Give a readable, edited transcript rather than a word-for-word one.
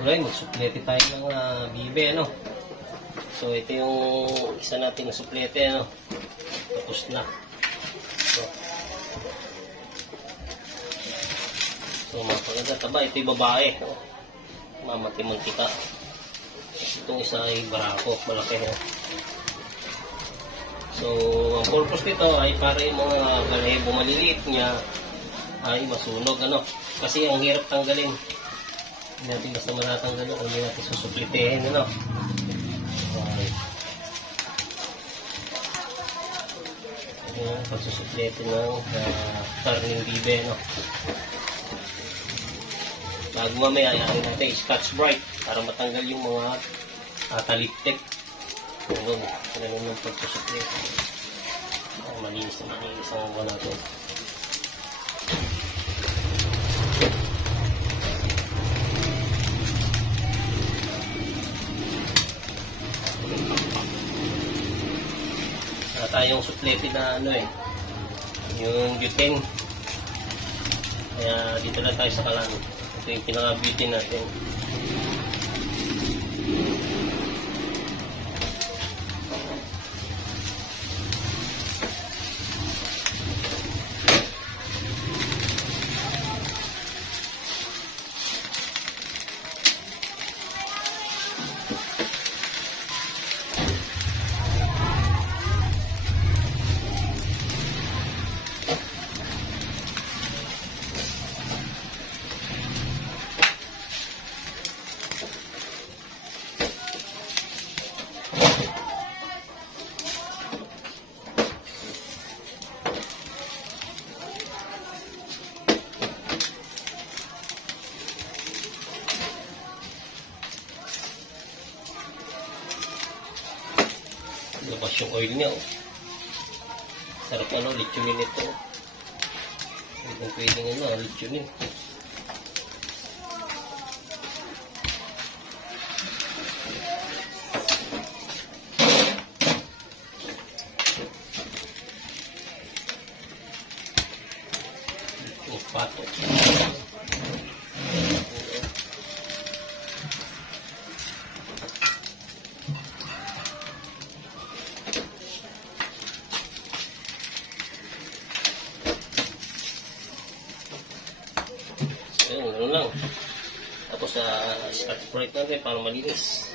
Alright, magsuplete tayo ng bibe, ano. So, ito yung isa natin na suplete, ano. Tapos na. So mapaganda taba. Ito yung babae. Mamati-mantika. Itong isa ay barako. Malaki. So, ang purpose nito ay para yung mga galebo maliliit niya ay masunog, ano. Kasi ang hirap tanggalin. Hindi natin basta matatanggalin kung hindi natin susuplitehin, ano. Okay. Ito yung pagsusuplete ng karning bibe, no. Bago mamaya, ayahin natin Scotch-Brite para matanggal yung mga taliptik. Ganun yung pagsusuplete. Malinis na malinis ang mga natin. Tayong suplete na ano yung butane. Kaya dito lang tayo sa kalan. Ito yung pinaka-butane natin. Labas yung oil niya, oh. Sarap ano, litsunin ito. Kung pwedeng ano, litsunin. Ito, pato. Ayun, ano lang. Tapos Scotch-Brite natin para malinis.